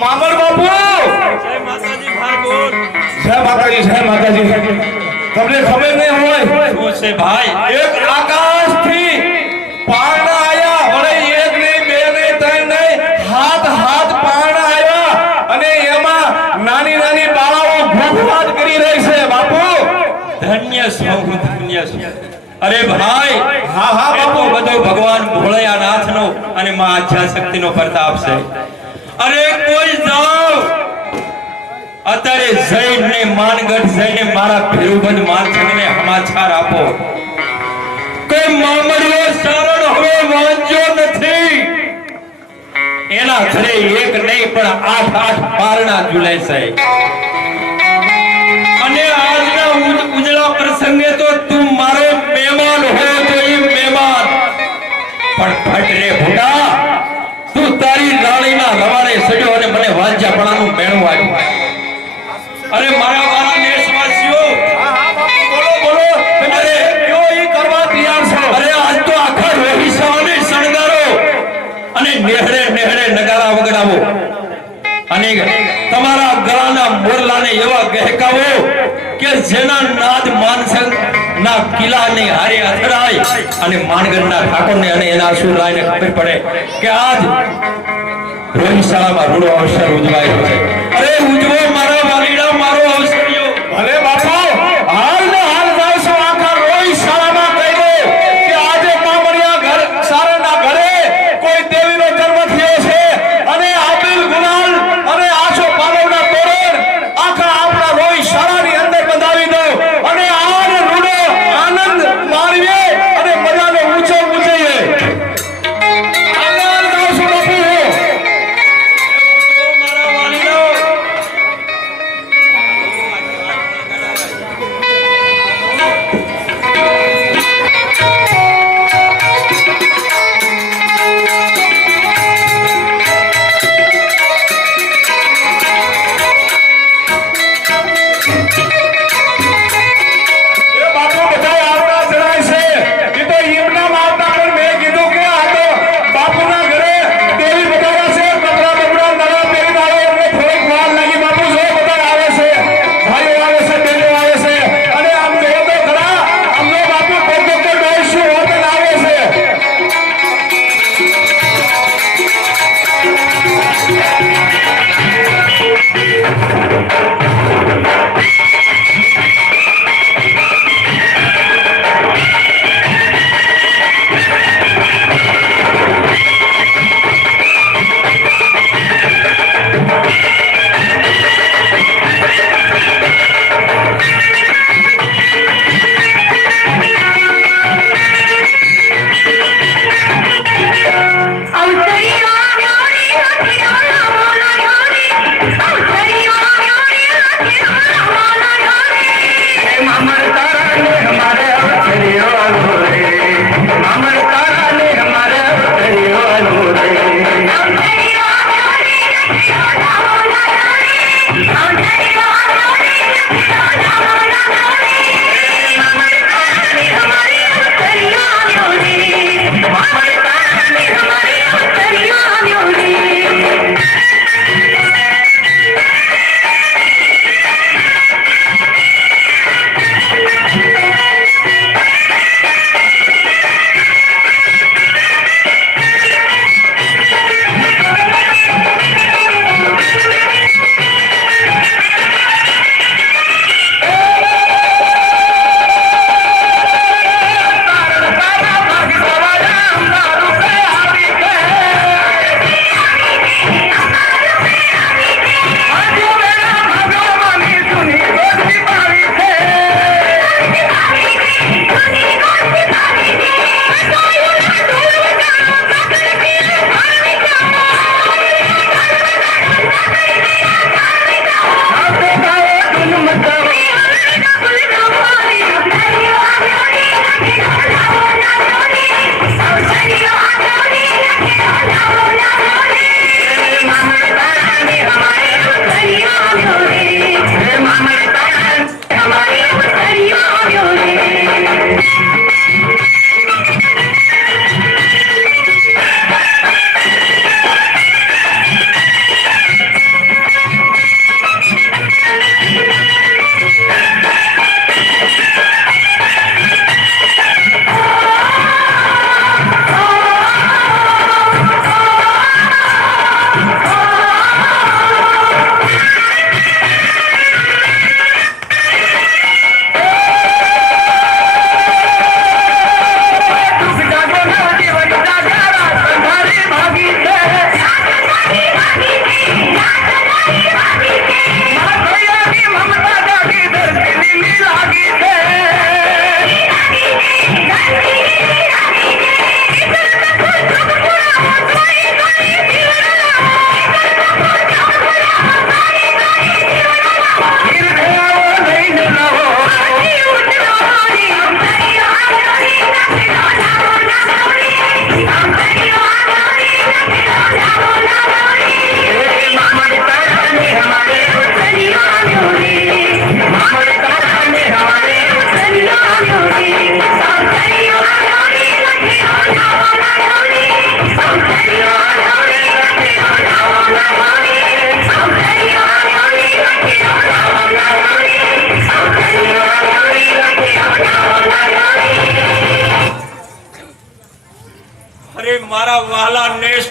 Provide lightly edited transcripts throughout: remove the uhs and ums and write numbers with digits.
મામણ બાપુ જય માતાજી ભાઈ બોલ. જય માતાજી તમને ખબર નહીં હોય શું છે ભાઈ? એક આકાશથી પારણા આયા વળે એક નહીં બે નહીં ત્રણ નહીં હાથ પારણા આયા અને એમાં નાની નાની બાળાઓ ભૂખવાદ કરી રહી છે બાપુ ધન્ય છું હું, ધન્ય છું. અરે ભાઈ, હા એ તો બાપુ બધો ભગવાન ભોળાનાથનો અને માં આદ્યાશક્તિનો પ્રતાપ છે. અરે કોઈ જાઓ અત્યારે જઈને માનગઢ જઈને મારા ભેરુબંધ માનસંગને સમાચાર આપો કે મામડિયો શરણ હવે વાંચ્યો નથી. એના ઘરે એક નહીં પણ 8 પારણા ઝૂલે છે. અને આજના ઉજળા પ્રસંગે તો તું મારો મહેમાન હો તો એ મહેમાન પણ ફટ રે ભૂડા, તું તારી રાણીના રવાડે સડ્યો અને મને વાંચાપણાનું મેણું આપ્યું. અરે મારા વાલા દેશવાસીઓ, બોલો અરે કયો ઈ કરવા તૈયાર છો અરે આજ તો આખા રોહિસાઓને શણગારો અને નેહડે નેહડે નગારા વગાડાવો અને તમારા ગળાના મોરલાને એવા ગહેકાવો કે જેના નાદ માનસંગ ના કિલ્લાની હારે અથડાય અને માનગઢના ઠાકોરને અને એના સુરાયને ખબર પડે કે આજ રોહિશાળામાં રૂડો અવસર ઉજવાયો છે. અરે ઉજવો મારા વાલીડા, મારો અવસરિયો. ભલે બાપુ હાલ ને હાલ જાવ છો આખા રોઈ શાળામાં કહી દો કે આજે મામડિયા ઘર સારાના ઘરે કોઈ દેવીનો જન્મ થયો છે અને આબિલ ગુલાલ અને આશો પાલવના તોરણ આખા આપણા રોઈ શાળાની અંદર બંધાવી દો અને આન રૂડો આનંદ માણીએ અને મજાને ઊંચો ઊંચઈએ. હાલ ને હાલ જાવ છો બાપુ મારા વાલીડો,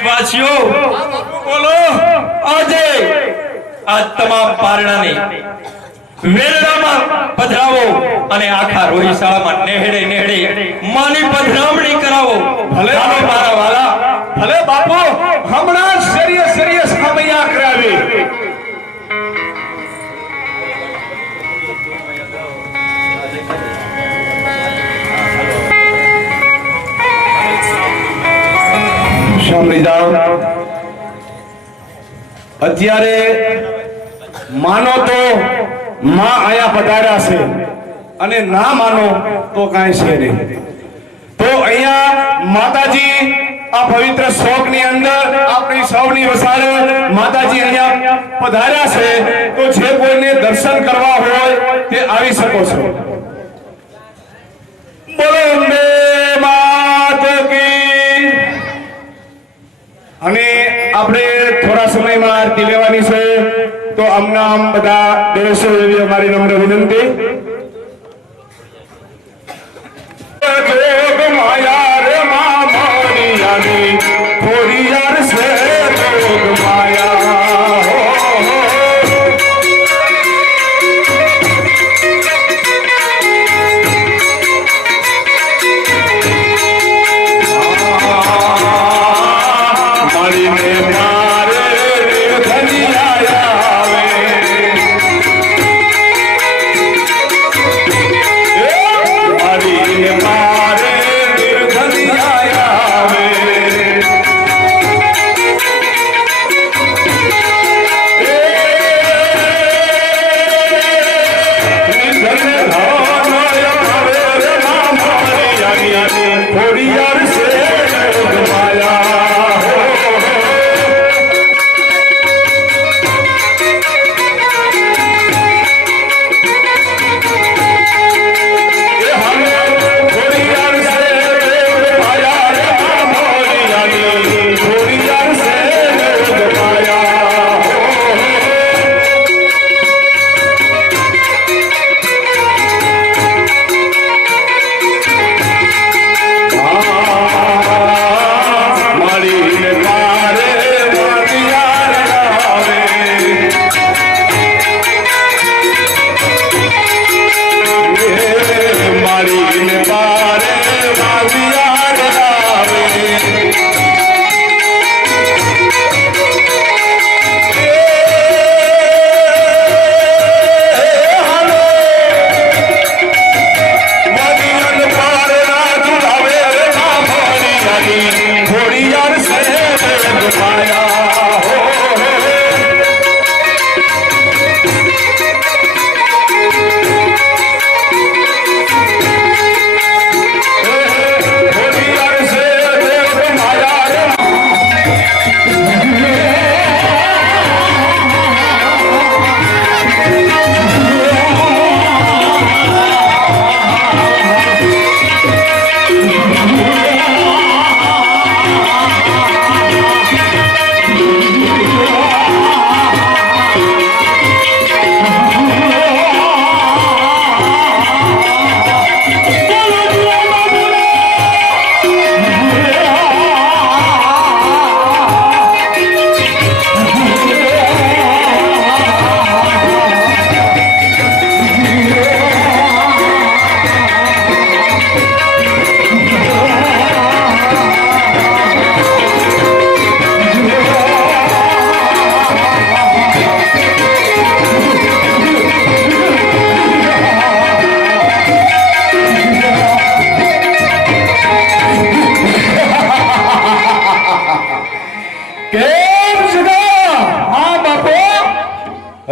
દેશવાસીઓ, બોલો. આજે આ તમામ પારણાને વેરડામાં પધરાવો અને આખા રોહિશાળામાં નેહડે નેહડે માની પધરામણી કરાવો. ભલે મારા વાલા, ભલે બાપુ, હમણાં શરીય સામૈયા કરાવી. સાંભળી જાઓ. અત્યારે માનો તો માં આયા પધાર્યા છે અને ના માનો તો કાંઈ છે નહીં. તો અહીંયા માતાજી આ પવિત્ર શોકની અંદર આપણી સૌની વસાડે માતાજી અહીંયા પધાર્યા છે. તો જે કોઈને દર્શન કરવા હોય તે આવી શકો છો. બોલો અંબે માત કી. અને આપણે થોડા સમયમાં આરતી લેવાની છે. તો આમના આમ બધા દેશો એવી અમારી નમ્ર વિનંતી. જોગ માયા રે મા મોરિયાની ખોડિયાર છે જોગ માયા. મારીને મારે ધનિયા મારીને મારે ધનિયા આવે. ખોડિયાર છે જોગ માયા.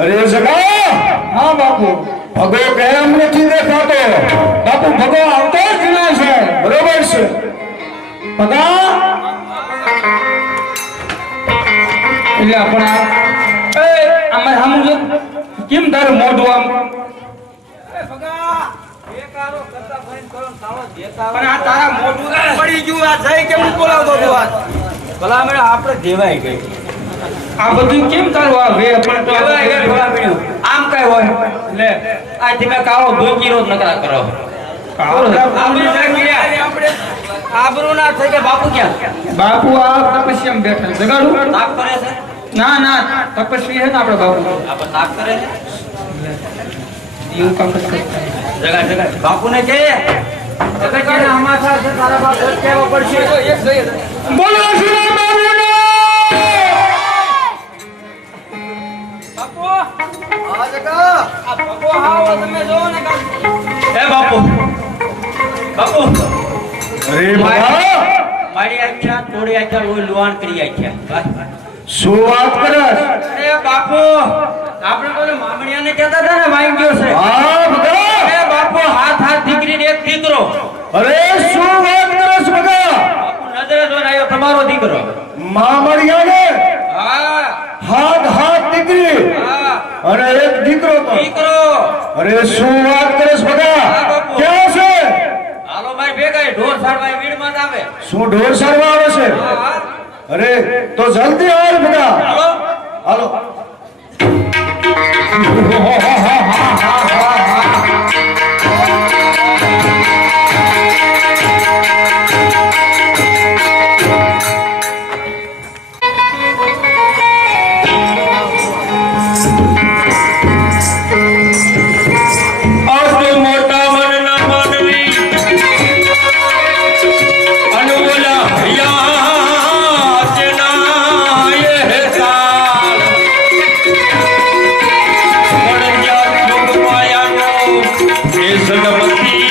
અરે સગા. હા બાપુ. ભગો કેમ નથી દેખાતો? બાપુ ભગો આવતો જ ના છે. બરોબર છે ભગા. એટલે આપણા આમાં સામું જો કેમ તારું મોઢું આમ પણ આ તારા મોઢું પડી ગયું. આ જઈ કેમ બોલાવતો તું? આ ભલા મેં આપણે દેવાઈ ગઈ. આ બધું કેમ તારું આ વે પણ તો આમ કઈ હોય લે આ ધીમે કાળો ધોકીરો જ નકરા કરો. કાળો આપણી જગ્યા આપણે આબરૂ ના થઈ કે બાપુ ક્યાં? બાપુ આ તપસ્યામાં બેઠા છે. જગાડું? તાપ કરે છે? ના ના, તપસ્વી છે ને આપણે બાપુ. આપણે તાપ કરે છે? એવું કામ કરતા. જગા જગા બાપુને કે જગા અમાસા છે તારા બાપ કેવો પડશે. એક જોઈએ બોલો શ્રી બાબુનો બાપુ આ જગા આ બાપુ આવો તમે જો ને એ બાપુ બાપુ અરે બાબા મારી આખ્યા થોડી આખ્યા ઓય લુવાણ કરી આખ્યા. શું વાત કરસ? અરે બાપુ આપણે તો મામણિયાને કહેતા હતા ને વાઈ ગયો છે. હા બગા, અરે બાપુ હાથ હાથ દીકરીને એક દીકરો. અરે શું વાત કરસ બગા? બાપુ નજરે જોઈને આવ્યો તમારો દીકરો. મામડિયાને હા હાથ હાથ દીકરી હા અને એક દીકરો તો. દીકરો. અરે શું વાત કરસ બગા? હા, બાપુ. ક્યાં છે? હાલો મારી ભેગા ઢોર સાડવા વીડમાં જ આવે. શું ઢોર સારવા આવે છે? હા હા અરે તો જલ્દી આવ બગા. હાલો હાલો. આટલું મોટા મનના માનવી અનુબોલા હૈયા તેના એ કાલ પડ્યા જોગ માયાનો એ સદમતી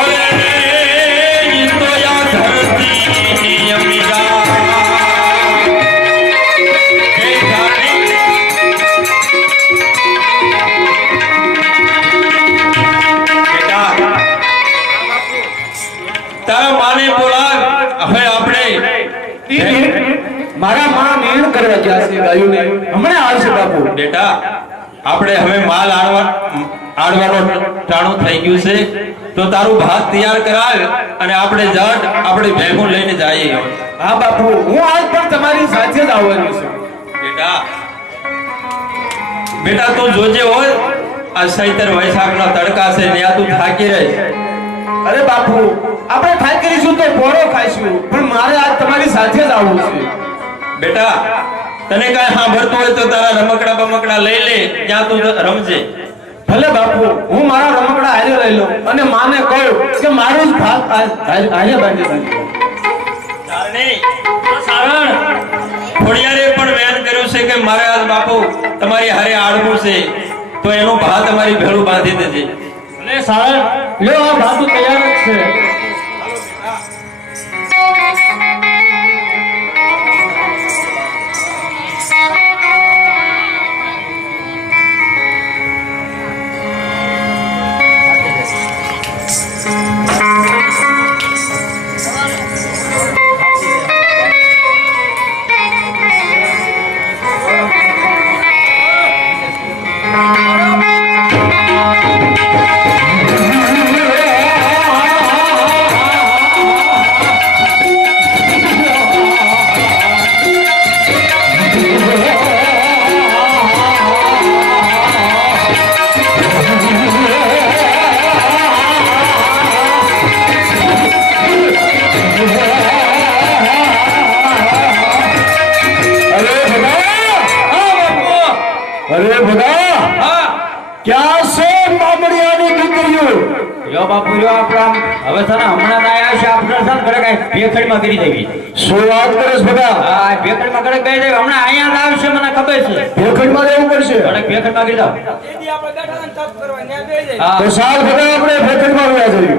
અરે ઈ તો યા ધરતી અમીરા એ જાણી તારા માને બોલાવ. હવે આપણે મારા માં મેણ કરવા ગયા છે ગાયુને. હમણાં આવશે બાપુ. બેટા આપણે હવે માલ આડવાનો ટાણું થઈ ગયું છે તો તારું ભાત તૈયાર કરાવ અને આપણે જટ આપણે ભેગું લઈને જઈએ. હા બાપુ, હું આજ પણ તમારી સાથે જ આવવાનો છું. બેટા બેટા તું જોજે હોય આ સૈતર વૈશાખના તડકા છે ત્યાં તું થાકી રહીશ. અરે બાપુ, આપણે ખાઈ કરીશું તો પોરો ખાઈશું, પણ મારે આજ તમારી સાથે જ આવવું છે. બેટા તને કાંઈ સાંભળતું હોય તો તારા રમકડા બમકડા લઈ લે ત્યાં તું રમજે. ભલે બાપુ, હું મારા રમકડા હારે લઈ લઉં અને માને કહું કે મારું જ ભાત હારે બાંધી બાંધી. સારણ ખોડિયારે પણ બેન કર્યું છે કે મારે આજ બાપુ તમારી હારે આડવું છે તો એનું ભાત તમારી ભેળું બાંધી દેજે. અને સાહેબ, લ્યો આ ભાત તૈયાર જ છે. અરે ભગા, હા ક્યાં છે મામડિયાની દીકરીઓ? યો બાપુ યો આપણા હવે છે ને હમણાં ના આવ્યા છે આપણે છે ને ઘરે કઈ ભેખડીમાં કરી દેવી. શું વાત કરે છે ભગા? હા ભેખડીમાં ઘરે કહી દેવી હમણાં અહીંયા જ આવશે મને ખબર છે. ભેખડમાં રહેવું પડશે. ઘરે ભેખડીમાં કરી દો. હા તો સાલ ભગા આપણે ભેખડમાં રહ્યા જઈએ.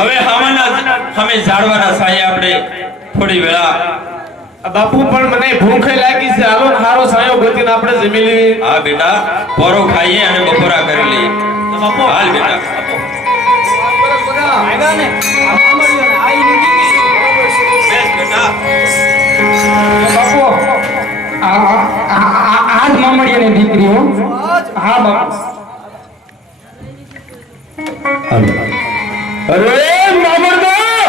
હવે અમે ઝાડવાના સાયે આપણે થોડી વેળા બાપુ પણ મને ભૂખ લાગી છે, હાલો ને હારો સાયો ગોતીને આપણે જમી લઈએ. હા બેટા, પોરો ખાઈએ અને બપોરા કરી લઈએ. હાલ બેટા. આવ્યા ને આ મામડીઓને આઈને દીકરી. બેસ બેટા. બાપુ આજ મામડિયાની દીકરી હો. હા બાપુ. અરે મામરદા,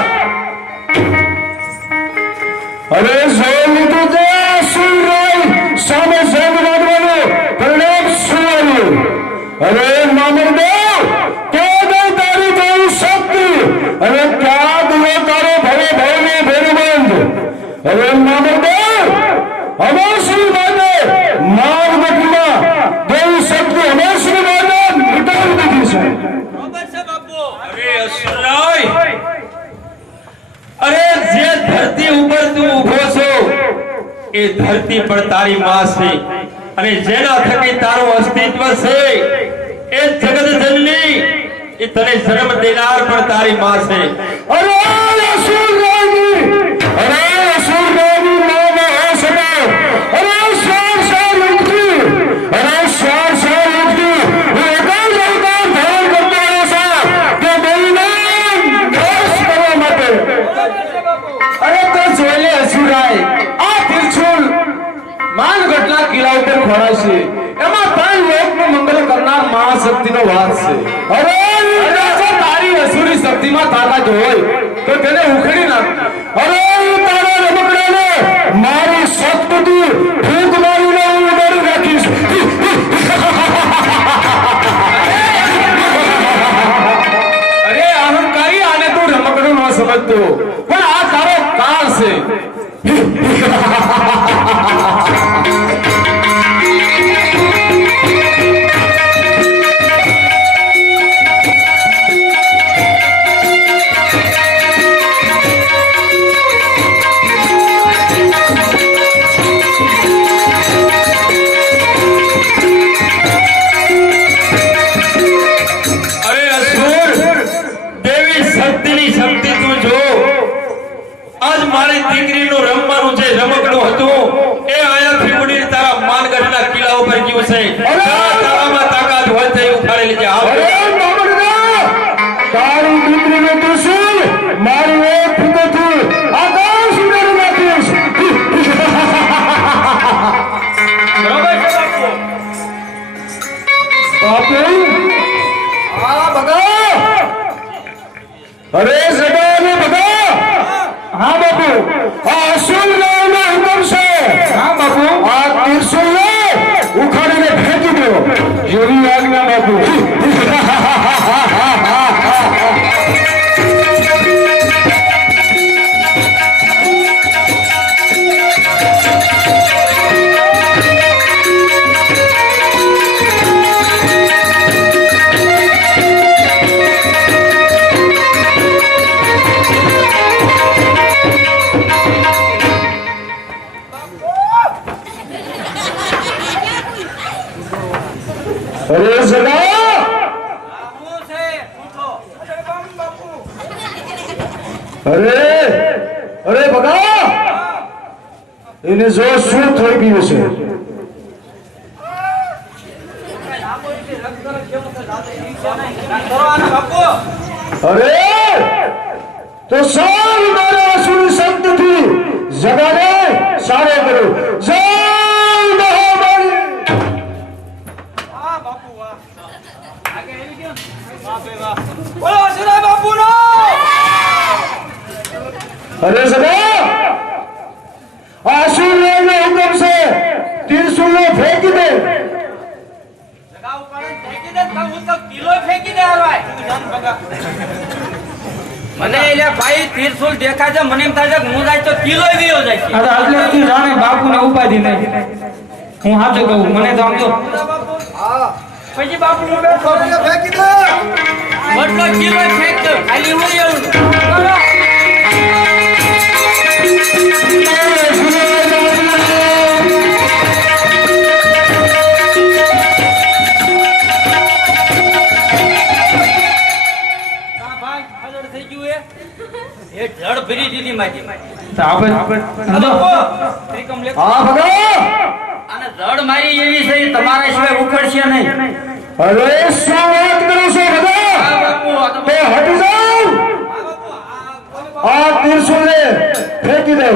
અરે જોયું તો તે સુન રહી સામે સામે વાગવાનું પરિણામ શું આવ્યું? અરે મામરદા, ક્યાં ગઈ તારી દેવી શક્તિ અને ક્યાં ગયો તારો ભવે ભવને ભેરુબંધ? અરે મામરદા, અમરશ્રી માટે માર્ગમાં દેવી શક્તિ અમરશ્રી માટે મિટાવી દીધી છે. અરે અસુરાય, અરે જે ધરતી ઉપર તું ઊભો છો એ ધરતી પર તારી માં છે અને જેના થકી તારું અસ્તિત્વ છે એ જગત જનની એ તને જન્મ દેનાર પણ તારી માં છે. અરે અસુરરાયની, અરે અસુરરાયની નામે હસને, અરે શાર યુક્તિ, અરે શાર યુક્તિ એક જ અવતાર ધારણ કરતો રહ્યો છે કે દેવીના નાશ કરવા માટે. અરે તો જોઈ લે અસુરાય, આ ત્રિશુલ માનગઢના કિલ્લા ઉપર ખોડાય છે, એમાં ત્રણ લોકનું મંગળ કરનાર મહાશક્તિનો વાસ છે. અરે તારી અસુરી શક્તિમાં તાકાત હોય તો તેને ઉખેડી નાખ. અરે તારા રમકડાને મારી શક્તિથી ફૂંક મારીને હું ઉડાડી રાખીશ. અરે અહંકારી, આને તું રમકડું ન સમજતો, પણ આ તારો કાળ છે. અરે અસુર, દેવી શક્તિની શક્તિ તું જો. આજ મારી દીકરીનું રમવાનું જે રમકડું હતું એ આયાથી ઉડીને તારા માનગઢના કિલ્લા ઉપર ગયું છે. તારામાં તાકાત હોય તો એ ઉખાડી લેજે. આવ. અરે મામરદા, તારી દીકરીને ત્રિશુલ મારી એક ફૂંકેથી આકાશ ઉડાડી નાખીશ. બાપુ, આ બગા, અરે સગા ને બગા. હા બાપુ, આ અસુરરાયનો હુકમ છે. હા બાપુ, આ ત્રિશુલને ઉખાડીને ફેંકી દો, એવી આજ્ઞા બાપુ. અરે સગા, હું છે પૂછો. અરે બાપુ. અરે અરે બગા, એને જો શું થઈ ગયું છે? અરે તો સારી મારા અસુરી શબ્દથી જગાને સારે કરો. જય મહામારી. વાહ બાપુ વાહ. આગે આવી ગયો. વાહ બે વાહ. બોલો સુરાય બાપુનો. અરે સગા, અસુરરાયનો હુકમ છે, ત્રિશુલને ફેંકી દે. જગા ઉપર ફેંકી દે તો હું તો કિલો ફેંકી દે હાલવાય. તું જાન બગા. મને એટલે ભાઈ ત્રિશુલ દેખાય છે, મને એમ થાય છે કે હું જાય તો કિલો ગયો જાય છે. અરે એટલે તું જાણે બાપુને ઉપાધિ નહીં. હું સાચું કહું, મને તો આમ જો પછી બાપુ નો બેઠો ફેંકી દે. મોટો કિલો ફેંક દે. ખાલી હું એવું. જય આપણે સમજો ત્રિકમ લેખ હા ભગા અને જડ મારી એવી છે તમારા સિવાય ઉખડશે નહીં. અરે શું વાત કરો છો ભગા હા બાપુ, આ તો તે હટી જાઓ આ ત્રિશુલને ફેંકી દો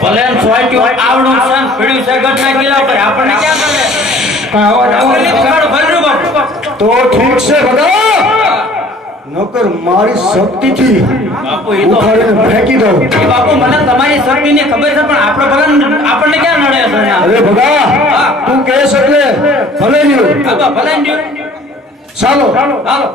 ભલે એમ સોયટ્યું આવડું છે ને પીળ્યું છે ગઢના કિલ્લા પર આપણને ક્યાં કરે? આપણને પકડ ભરલું બાપુ. તો ઠીક છે ભગા નકર મારી શક્તિથી બાપુ એ તો ઉખાડીને ફેંકી દો એ બાપુ મને તમારી શક્તિની ખબર છે પણ આપણો ભગવાન આપણને ક્યાં નડે છે ને? અરે ભગા તું કહેશ એટલે ભલે રહ્યું બાપા ભલે ને દ્યો. ચાલો હાલો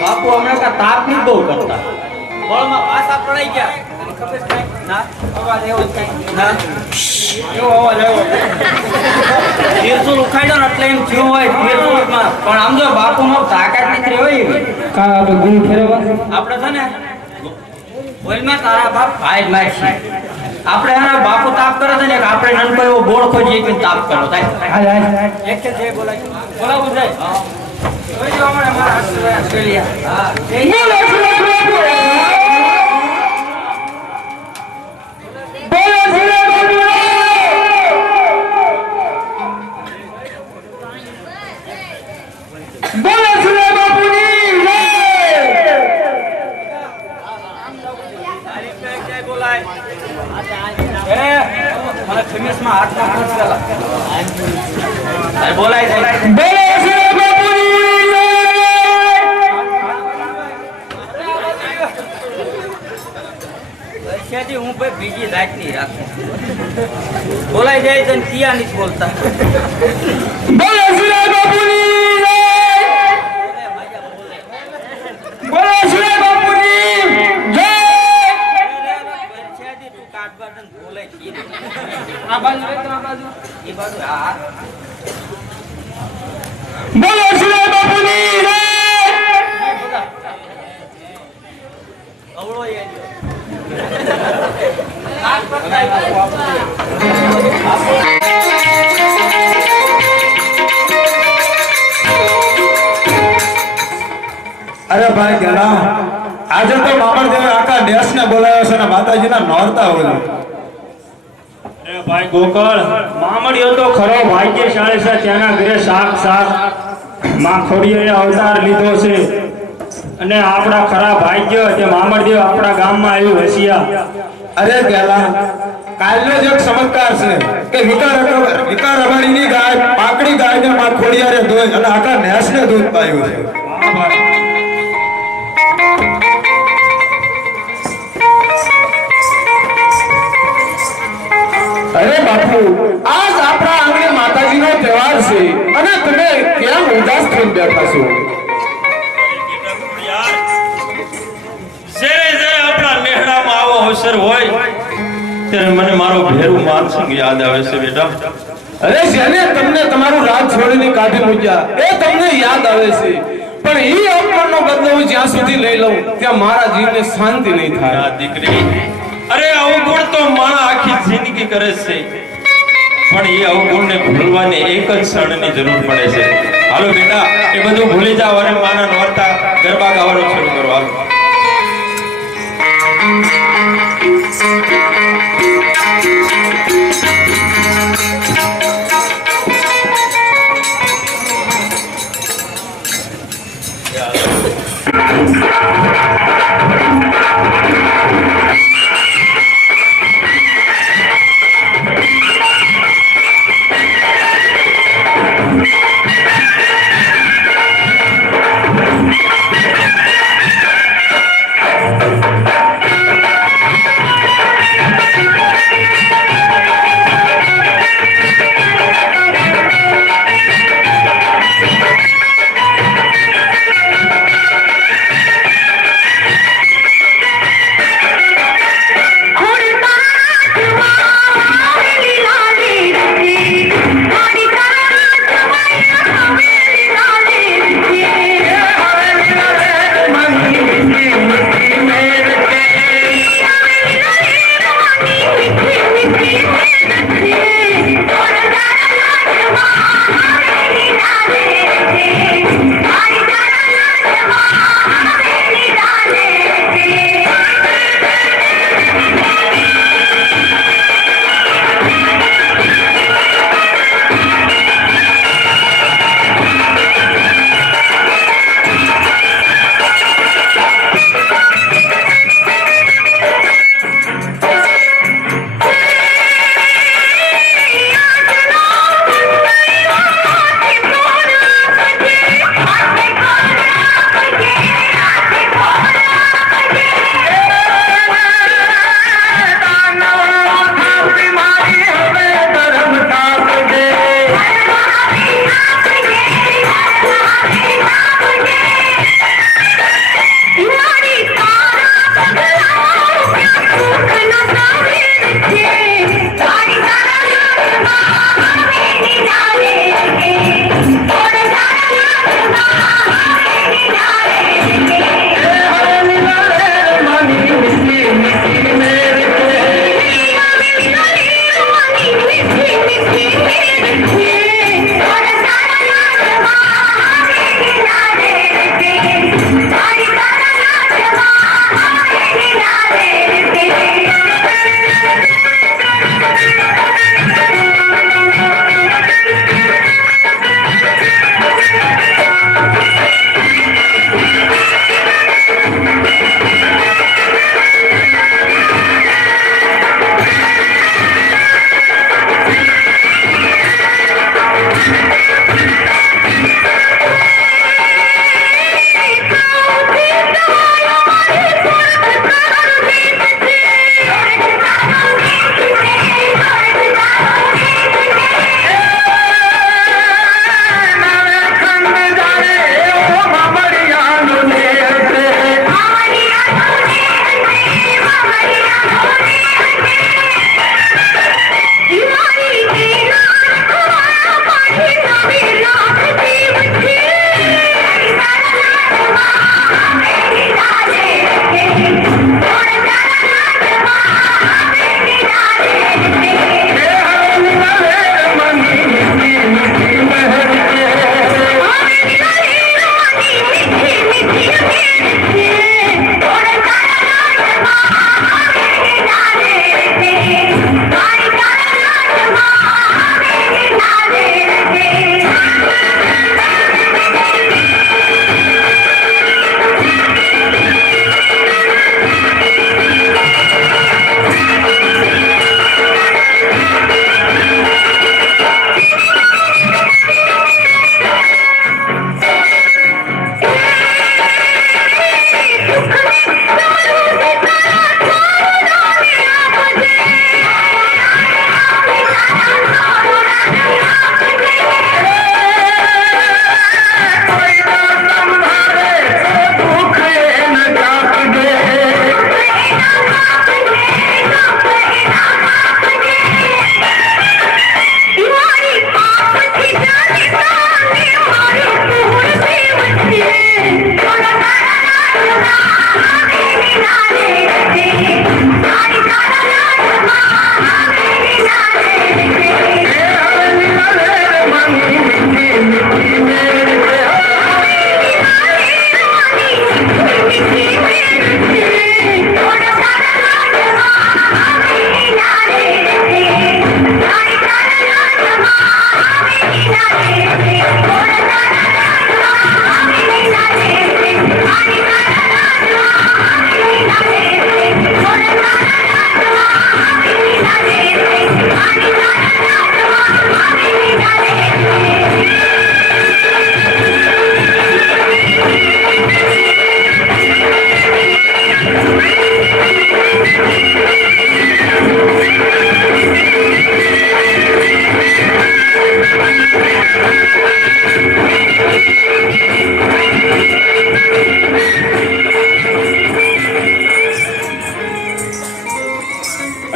બાપુ હમણાં કા તાપ ની બહુ કરતા બળમાં પાછા પડાઈ ગયા ખબર છે કાંઈ? ના અવાજ એવો જ કાંઈ? ના એવો અવાજ આવ્યો તીરસુલ ઉખાડ્યો ને એટલે એમ થયું હોય તીરસુલમાં પણ આમ જો બાપુમાં તાકાત નીકળી હોય એવી. કા આપણે ગુરુ ફેરવવા આપણે છે ને બોલમાં તારા બાપ ભાઈ જ મારશે આપણે એના બાપુ તાપ કરે છે ને કે આપણે નનકો એવો બોળ ખોજીએ કે તાપ કરો થાય હાલ હાલ એક છે જે બોલાવું જાય હા જોઈ લો અમારે મારા હાથ ઓસ્ટ્રેલિયા હા મને ખમીસમાં હાથ નાખો બોલાય જાય પૈસાથી હું ભાઈ બીજી જાતની રાખું બોલાય જાય તો ત્યાં નથી બોલતા પૈસાથી તું કાટબાટન બોલાય છે. આ બાજુ એક આ બાજુ એ બાજુ હા અવળો એ રહ્યો. કાટ પકડાય બાપુ આપણે. અરે ભાઈ ગેલા આજે તો મામણદેવે આખા દેશને બોલાવ્યો છે ને માતાજીના નોરતા બોલ્યો અરે ભાઈ ગોકળ મામડીઓ તો ખરો ભાગ્યશાળી છે તેના ઘરે સાક્ષાત માં ખોડિયાએ અવતાર લીધો છે અને આપણા ખરા ભાગ્ય તે મામડદેવ આપણા ગામમાં આવ્યું હસિયા અરે ગેલા કાલનો જ એક ચમત્કાર છે કે વિકાર રબાડીની ગાય પાકડી ગાયને માં ખોડિયારે દોઈ અને આખા નેસને દૂધ પાયું છે હા ભાઈ અરે બાપુ આજ આપણા આંગણે માતાજીનો તહેવાર છે અને તમે કેમ ઉદાસ થઈને બેઠા છો જ્યારે આપણા નેહડામાં આવો અવસર હોય ત્યારે મને મારો ભેરું માનસિંહ યાદ આવે છે બેટા. અરે જેને તમને તમારું રાજ છોડીને કાઢી મૂક્યા એ તમને યાદ આવે છે પણ એ અપમાનનો બદલો હું જ્યાં સુધી લઈ લઉં ત્યાં મારા જીવને શાંતિ નહીં થાય આ દીકરી અરે અવગુણ તો માણા આખી જિંદગી કરે છે પણ એ અવગુણને ભૂલવાની એક જ ક્ષણની જરૂર પડે છે. હાલો બેટા એ બધું ભૂલી જાવ અને માના નોરતા ગરબા ગાવાનું શરૂ કરો. હાલો અરે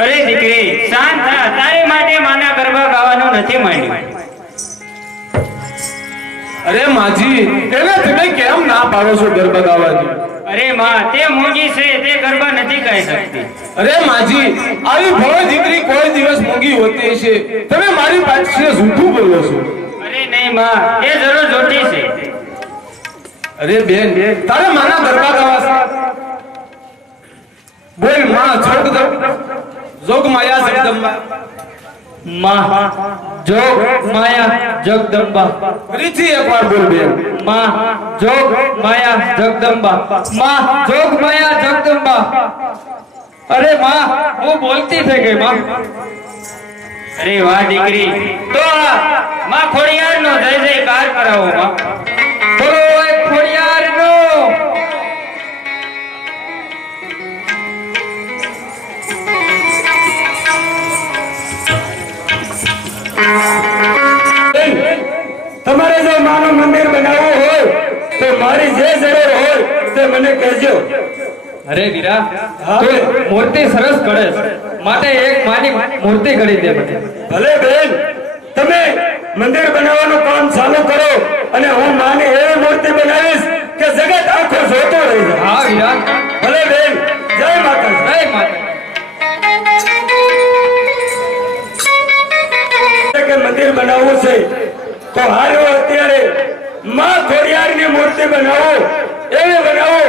અરે દીકરી શાંત થા, તારે માટે માના ગરબા ગાવાનું નથી માંડ્યું. અરે માજી એને તમે કેમ ના પાડો છો ગરબા ગાવાની? અરે માં, તે મૂંગી છે, તે ગરબા નથી ગાઈ શકતી. અરે માજી આવી ભોળી દીકરી કોઈ દિવસ મૂંગી હોતી છે. તમે મારી પાસે જૂઠું બોલો છો. અરે નહીં માં, એ જરૂર જોતી છે. અરે બેન તારે માના ગરબા ગાવા છે? બોલ માં જોગ માયા જગદંબા. માં જોગ માયા જગદંબા. ફરીથી એકવાર બોલ બેન. માં જોગ માયા જગદંબા. માં જોગ માયા જગદંબા. અરે માં, હું બોલતી થઈ ગઈ માં. અરે વાહ દીકરી, તો માં ખોડિયારનો જય જયકાર કરાવો માં. બોલો એ ખોડિયારનો. તમારે જો માનું મંદિર બનાવવું હોય તો મારી જે જરૂર હોય તે મને કહેજો. અરે વીરા, તું મૂર્તિ સરસ ઘડે છે, માટે એક માની મૂર્તિ ઘડી દે મને. ભલે બેન, તમે મંદિર બનાવવાનું કામ ચાલુ કરો અને હું માની એવી મૂર્તિ બનાવીશ કે જગત આખો જોતો રહી જાય. હા વીરા, ભલે બેન, જય માતાજી. જય માતા. કે મંદિર બનાવવું છે તો હાલો અત્યારે માં ખોડિયારની મૂર્તિ બનાવો, એવી બનાવો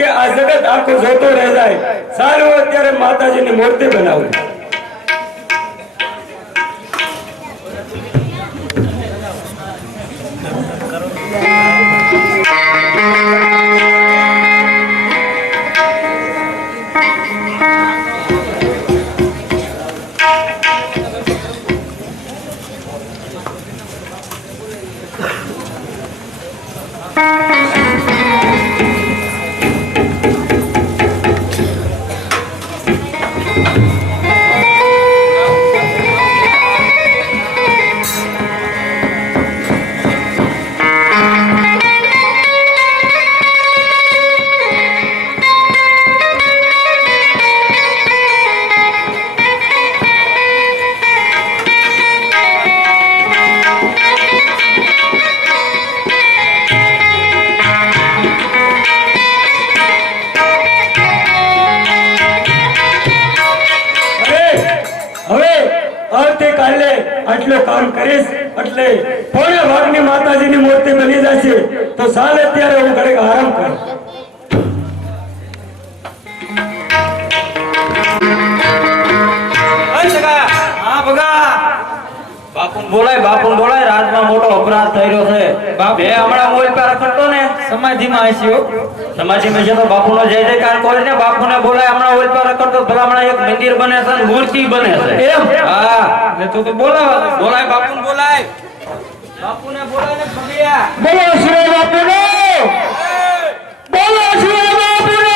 કે આ જગત આખું જોતો રહી જાય. સારું, અત્યારે માતાજીની મૂર્તિ બનાવો. આવતીકાલે આટલું કામ કરીશ એટલે પોણે ભાગની માતાજીની મૂર્તિ બની જશે. તો ચાલે ત્યારે હું ઘડીક આરામ કરું. હા ભગા, બાપુને બોલાય, રાજમાં મોટો અપરાધ થઈ રહ્યો છે. બાપ એ હમણાં મોલ પર રખડતો ને, સમાધિમાં આસ્યો. સમાધિમાં છે તો બાપુનો જય જયકાર કરીને બાપુને બોલાય. હમણાં મોલ પર રખડતો, ભલામણા એક મંદિર બને છે, મૂર્તિ બને છે. એમ? હા, એટલે તો બોલાય, બાપુને બોલાય. બાપુને બોલાય ને ભગિયા. બોલો શ્રી બાપુનો, બોલો શ્રી બાપુનો.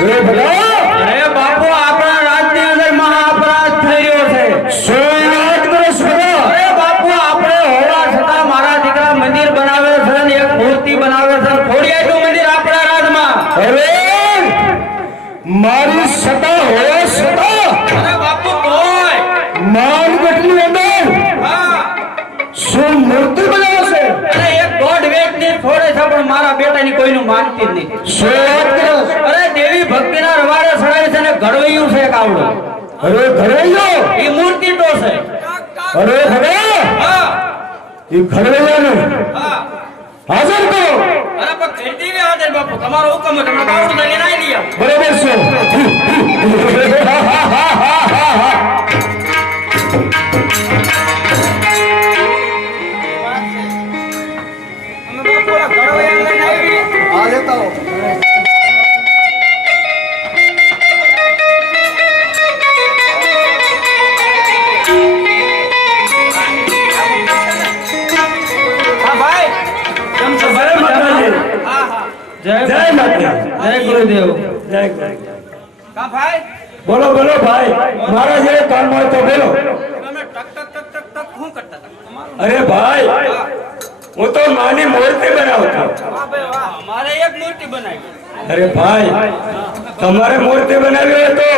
અરે બાપુ, આપણા રાજની અંદર મહા અપરાધ થઈ રહ્યો છે. અરે બાપુ, આપણે હોવા છતાં મારા દીકરા મંદિર બનાવે છે ને એક મૂર્તિ બનાવે છે. ખોડિયારનું મંદિર આપણા રાજમાં. અરે મારી સતા હોય સતા અરે બાપુ, કોઈ માનગઢની અંદર હા, શું મૂર્તિ બનાવશે? અરે એક દોઢ વ્યક્તિ છોડે છે પણ મારા બેટાની કોઈનું માનતી જ નહીં. શું વાત કરો છો? અરે દેવી ભક્તિના રવાડે ચડાવે છે ને ઘડવૈયું છે એક આવડું. અરે ઘરેયો, એ મૂર્તિ તો છે. અરે ઘરે હા એ ઘરેયાને હા. હાજર કરો. અરે પણ કરી દેવી હાજર બાપુ, તમારો હુકમ છે. તમને બાવડું લઈને આવી લઈ આવો. બરોબર છે. અમે બાપુ ઓલા ઘડવૈયાને લઈને આવી. લેતા આવો. હા ભાઈ કેમ છો જય માતાજી. હા હા જય જય માતાજી. જય ગુરુદેવ. જય કા ભાઈ બોલો બોલો ભાઈ, મારા જે કામ હોય તો બોલો. તમે ટક ટક ટક ટક ટક શું કરતા હતા તમારું અરે ભાઈ, હું તો માની મૂર્તિ બનાવતો. વાહ ભાઈ વાહ અમારે એક મૂર્તિ બનાવી અરે ભાઈ, તમારે મૂર્તિ બનાવી હોય તો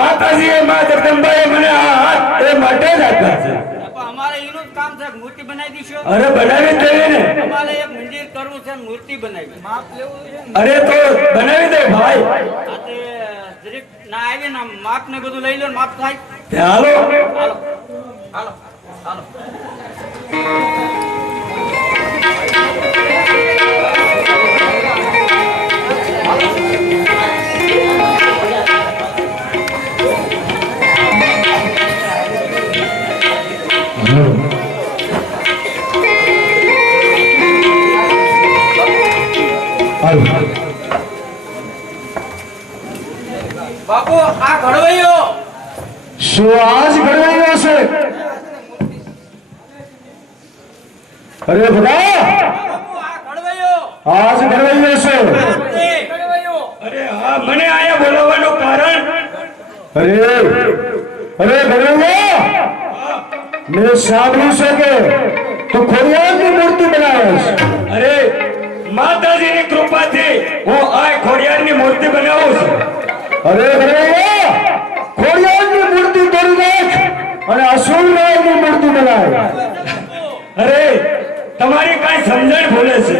માતાજીએ મા જગદંબાએ મને આ હાથ એ માટે જ આપ્યા છે. પણ અમારે એનું જ કામ છે મૂર્તિ બનાવી દીશો અરે બનાવી જ દેવી ને. અમારે એક મંદિર કરવું છે ને મૂર્તિ બનાવી માપ લેવું છે ને અરે તો બનાવી દે ભાઈ. આ તે જરીક ના આવી ને માપ ને બધું લઈ લો ને માપ થાય હાલો. હાલો હાલો હાલો બાપુ આ ઘડવૈયો શું આજ ઘડવાયો છે? અરે બધા બાપુ આ ઘડવૈયો આજ ઘડવાયો છે. ઘડવૈયો અરે હા, મને આયા બોલાવવાનું કારણ અરે ઘડવાયો, મેં સાંભળ્યું છે કે તું ખોડિયારની મૂર્તિ બનાવે છે. અરે માતાજીની કૃપાથી હું આ ખોડિયારની મૂર્તિ બનાવું છું. અરે ઘડવાયો, ખોડિયારની મૂર્તિ તોડી નાખ અને અસુરરાયની મૂર્તિ બનાવ. અરે તમારી કાંઈ સમજણ ભૂલે છે.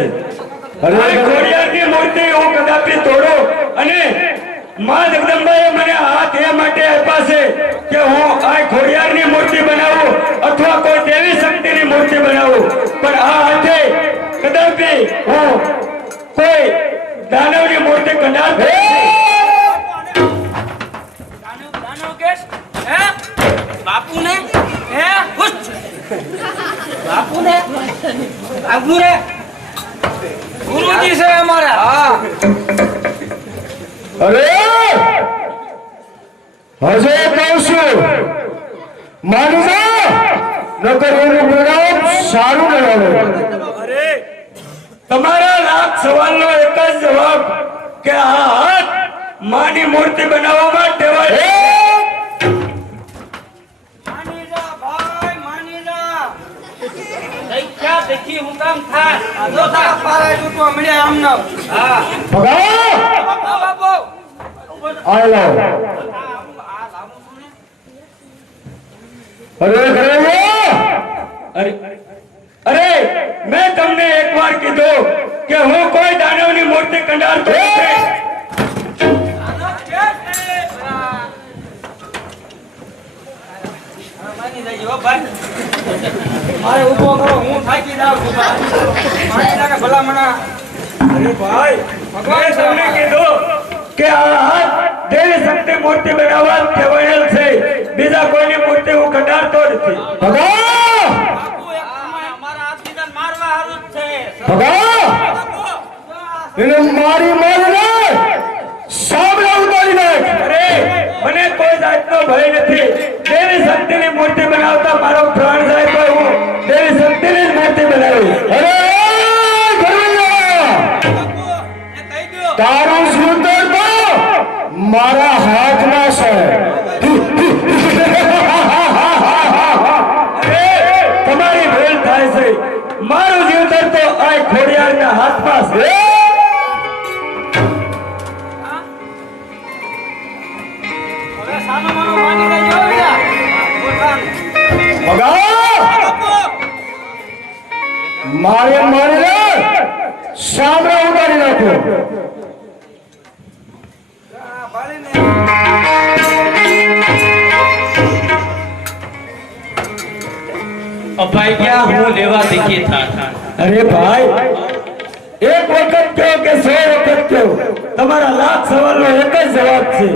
અરે આ ખોડિયારની મૂર્તિ હું કદાપી તોડું અને મા જગદંબાએ મને હાથ એ માટે આપ્યા છે કે હું આ ખોડિયારની મૂર્તિ બનાવું અથવા કોઈ દેવી શક્તિની મૂર્તિ બનાવું, પણ આ હાથે કદાપી હું કોઈ દાનવની મૂર્તિ કદાચ દાનવ કેસ હે બાપુને હે ઉઠ બાપુને બાપુને ગુરુજી છે અમારા હા અરે હજે કહું છું, માની જા, નકર એનું પરિણામ સારું નહીં આવે. અરે તમારા લાખ સવાલનો એક જ જવાબ કે આ હાથ માની મૂર્તિ બનાવવામાં ટેવાય. માની જા ભાઈ માની જા દેખ્યા દેખી હું કામ થાય આજો થા પારા લૂટવા મળ્યા આમ ના હા ભગા બાપુ બાપુ આ લાવ. આ લાવું છું ને અરે ઘરેવા, અરે અરે મેં તમને એકવાર કીધું કે હું કોઈ દાનવની મૂર્તિ કંડારતો નથી. આનો કેસ છે માની જાય ભાઈ મારે ઊભો કરો હું થાકી જાઉં છું માની જા કે ભલા મણા અરે ભાઈ, મેં તમને કીધું કે આ હાથ દેવી શક્તિ મૂર્તિ બનાવવા જ ટેવાયેલ છે, બીજા કોઈની મૂર્તિ હું કંડારતો નથી. ભગા બાપુ એક સમય અમારા હાથ બીજા મારવા હારું જ છે ભગા, એને મારી મારને સામે ઉતારી નાખ. અરે મને કોઈ જાતનો ભય નથી. દેવી શક્તિની મૂર્તિ બનાવતા મારો પ્રાણ જાય તો હું દેવી શક્તિની જ મૂર્તિ બનાવીશ. અરે ઘરેવા, બાપુ એ કહી દો તારું સુંદર તો મારા હાથમાં છે. અરે તમારી ભૂલ થાય છે. મારું જીવતર તો આ ખોડિયારના હાથમાં છે. હવે સાનો માનો માની જાય બેટા પોતાને ભગા, બાપુ મારે મારીને સામે ઉતારી નાખ્યો. અપાઈ ગયા હું લેવા દેખી થા. અરે ભાઈ, એક વખત કહો કે 100 વખત કહો, તમારા લાખ સવાલનો એક જ જવાબ છે.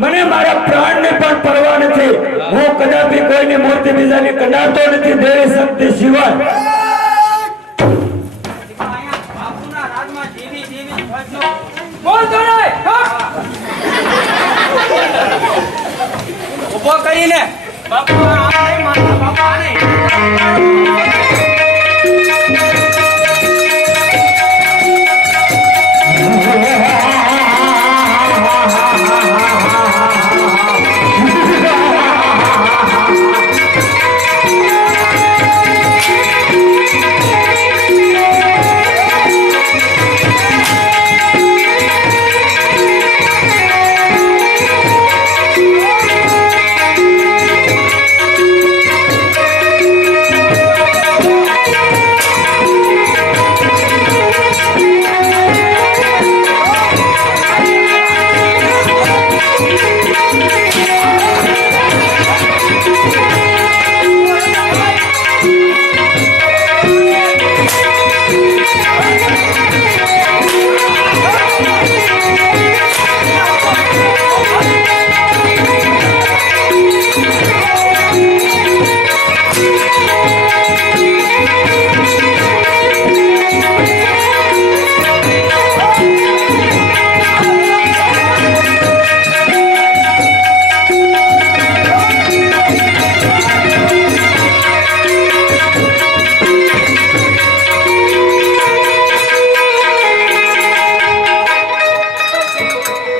મને મારા પ્રાણની પણ પરવા નથી. હું કદાપી કોઈની મૂર્તિ બીજાની કંડારતો નથી દેવી શક્તિ સિવાય. અહીંયા બાપુના રાજમાં જીવી છે દેવી ભોજનો બોલતો નહીં ઉભો કરીને બાપુ આ નહીં માનતા બાપુ આ નહીં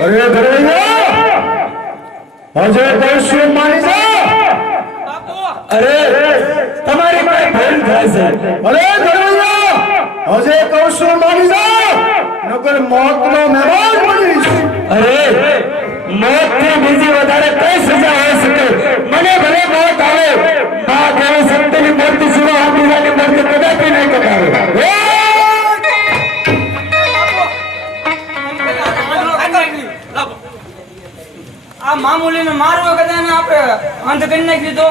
અરે ધરવૈયા હજે કશું માની જા બાપુ અરે તમારી કઈ ભૂલ થાય છે અરે ધરવૈયા હજે કશું માની જા નકર મોતનો મહેમાન બનીશ અરે મોતથી બીજી વધારે કઈ સજા હોઈ શકે મને ભલે મોત આવે મા દેવી શક્તિની મૂર્તિ સિવાય આ બીજાની મૂર્તિ કદાપી નહીં કટાવે આ મામૂલીને મારવો કદાચ ને આપણે અંત કરી નાખી દીધો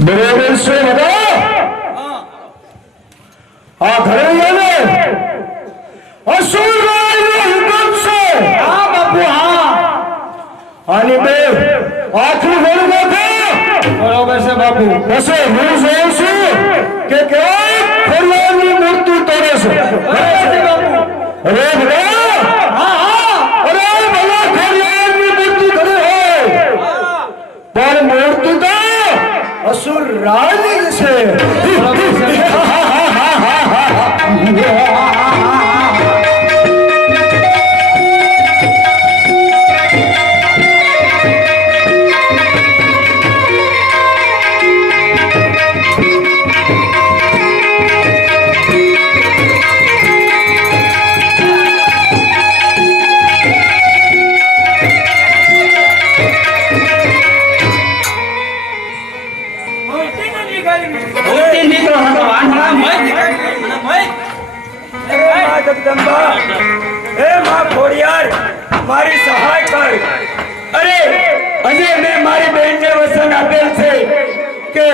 બરોબર છે બધા આ ધરવૈયાને અસુરરાયનો હુકમ છે હા બાપુ હા આની બે આખરી ગોળ નાખો બરોબર છે બાપુ બસે હું જોઉં છું કે કેવાય ફરિયાદની મૂર્તિ તોડે છે બરોબર છે બાપુ અરે ભલા હા હા અરે ભલા ફરિયાદની મૂર્તિ તોડે હોય પણ મૂર્તિ તો અસુર રાજની છે જગદંબા હે માં ખોડિયાર મારી સહાય કર અરે આજે મેં મારી બહેનને વચન આપેલ છે કે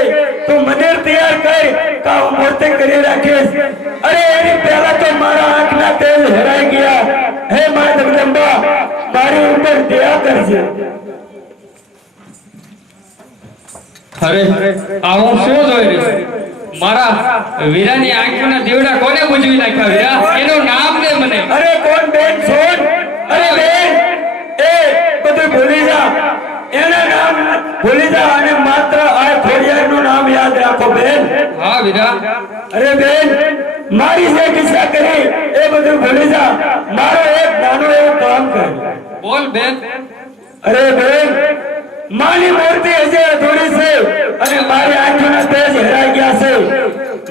તું મંદિર તૈયાર કર કા હું મૂર્તિ કરી રાખીશ અરે એની પહેલા તો મારા આંખના તેલ હેરાઈ ગયા હે માં જગદંબા મારી ઉપર દયા કરજે અરે આ હું શું જોઈ રહ્યો છું? મારા વીરાની આંખોના દીવડા કોને બુજવી નાખ્યા વીરા એનું નામ દે મને અરે કોણ બેન છોડ અરે બેન એ બધું ભૂલી જા એના નામ ભૂલી જા અને માત્ર આ ખોડિયારનું નામ યાદ રાખો બેન હા વીરા અરે બેન મારી જે કિસ્સા કરી એ બધું ભૂલી જા મારો એક નાનું એવું કામ કર બોલ બેન અરે બેન મારી મૂર્તિ હજી અધૂરી છે અને મારી આંખોના તેજ હેરાઈ ગયા છે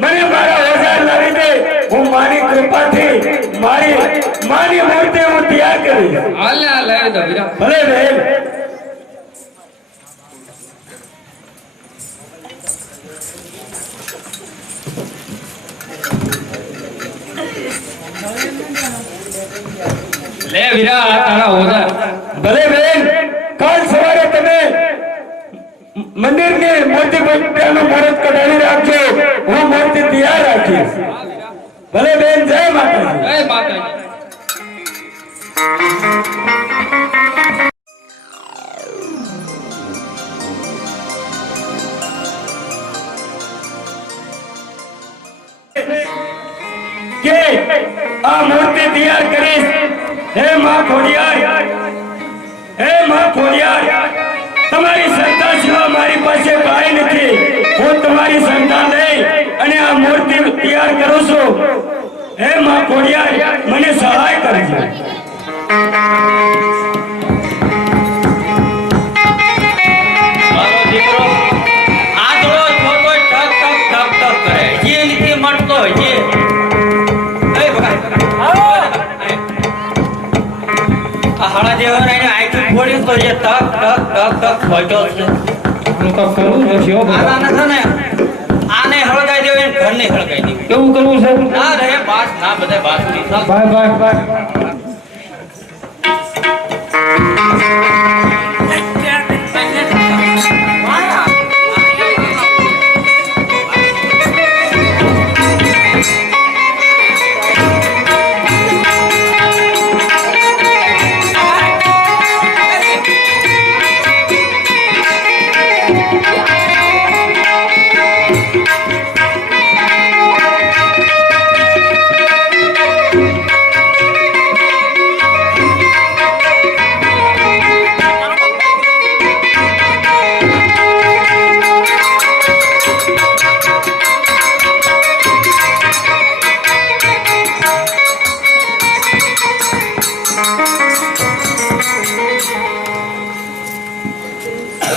મને મારા ઓજાર લાવી દે હું મારી કૃપાથી મારી મૂર્તિ હું તૈયાર કરીશ હાલ ને હાલ લાવી દો વીરા ભલે બેન લે વીરા આ તારા ઓજાર ભલે બેન કાલ સવારે તમે મંદિરની મૂર્તિ પૂજાનું મુહૂર્ત કઢાવી રાખજો હું મૂર્તિ તૈયાર રાખીશ ભલે બેન જય માતાજી જય માતાજી કે આ મૂર્તિ તૈયાર કરીશ. હે માં ખોડિયાર, હે માં ખોડિયાર, તમારી શ્રદ્ધા સિવાય મારી પાસે કાંઈ નથી. હું તમારી શ્રદ્ધા લઈ અને આ મૂર્તિ તૈયાર કરું છું. હે માં ખોડિયાર, મને સહાય કરજો. મારો દીકરો આંધળો છો તોય ટક ટક ટક ટક કરે. જે નથી મળતો જે. એ બકા. આ હાડા જેવા એને આંખી ફોડી તો જે ટક ટક ટક ટક ફોટ્યો છે. હું તો કરવું નથી હો બાપા. આના નથી ને. આને હળગાઈ દેવો એને ઘરને હળગાઈ દેવું. કેવું કરવું છે ના રે બાસ ના બધા બાસુરી ચાલ. Bye bye bye.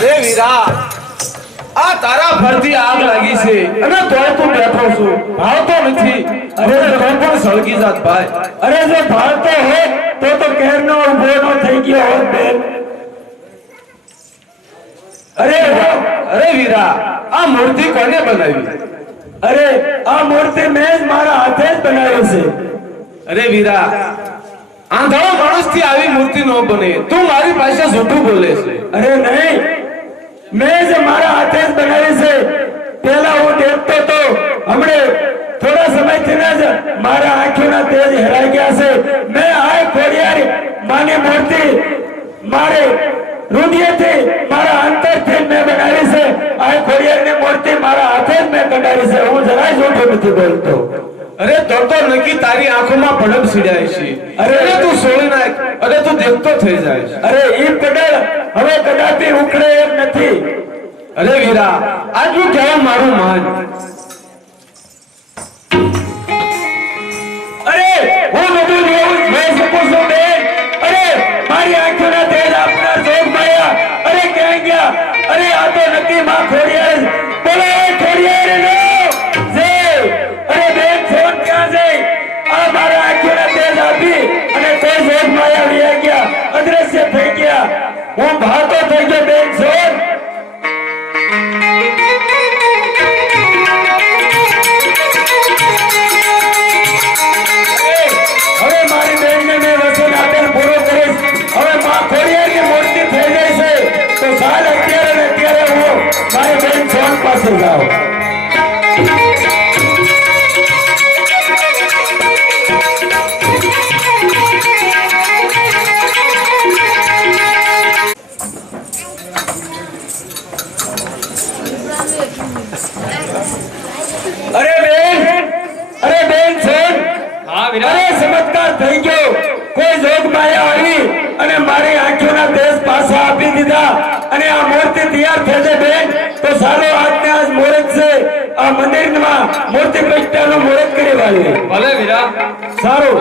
અરે વીરા, આ તારા ફરતી આગ લાગી છે અને તોય તું બેઠો છું. ભાવતો નથી. અરે તો પણ સળગી જાત ભાઈ. અરે જો ભાળતો હોય તો કેરનો ઉભો ન થઈ ગયો હોત બેન. અરે વીરા, આ મૂર્તિ કોને બનાવી? અરે આ મૂર્તિ મેં જ મારા હાથે જ બનાવી છે. અરે વીરા, આંધળો માણસથી આવી મૂર્તિ ન બને. તું મારી પાસે જૂઠું બોલે છે. અરે નહીં, મેં જ મારા હાથે જ બનાવી છે. પેલા હું દેખતો તો હમણે થોડા સમયથી જ મારા આંખોના તેજ હેરાઈ ગયા છે. મેં આ ખોડિયાર માની મૂર્તિ મારે હૃદયથી મારા અંતરથી મેં બનાવી છે. આ ખોડિયારની મૂર્તિ મારા હાથે જ મેં કઢાવી છે. હું જરાય જૂઠું નથી બોલતો. અરે તો નક્કી તારી આંખોમાં પડબ સીડાય છે. અરે તું સોળી નાખ. અરે તું દેખતો થઈ જાય છે. અરે ઈ કડળ હવે કદાપી ઉખડે એમ નથી. અરે વીરા, આટલું કહેવા મારું માન. અરે હું બધું જોઉં મેં શકું છું બેન. અરે મારી આંખોના તેજ આપનાર જોગ માયા અરે ક્યાં ગયા? અરે આ તો નક્કી માં ખોડિયાર. બોલો ખોડિયાર નો જય. અરે બેન ફોન ક્યાં છે? આ મારા આંખોના તેજ આપી અને કોઈ જોગ માયા વયા ગયા, અદ્રશ્ય થઈ ગયા. હું ભાતો થઈ ગયો બેન ફોન. હવે મારી બેનને મેં વચન આપેલ પૂરો કરીશ. હવે માં ખોડિયારની મૂર્તિ થઈ જાય છે તો કાલ અત્યારે ને અત્યારે હું મારી બેન ફોન પાસે જાઉં. અરે બેન ફોન. હા વીરા. અરે ચમત્કાર થઈ ગયો. કોઈ જોગ માયા આવી અને મારી આંખોના તેજ પાછા આપી દીધા અને આ મૂર્તિ તૈયાર થઈ જાય બેન તો સારો આજને આજ મુહૂર્ત છે. આ મંદિરમાં મૂર્તિ પ્રતિષ્ઠાનું મુહૂર્ત કરી વાળીએ. ભલે વીરા. સારું.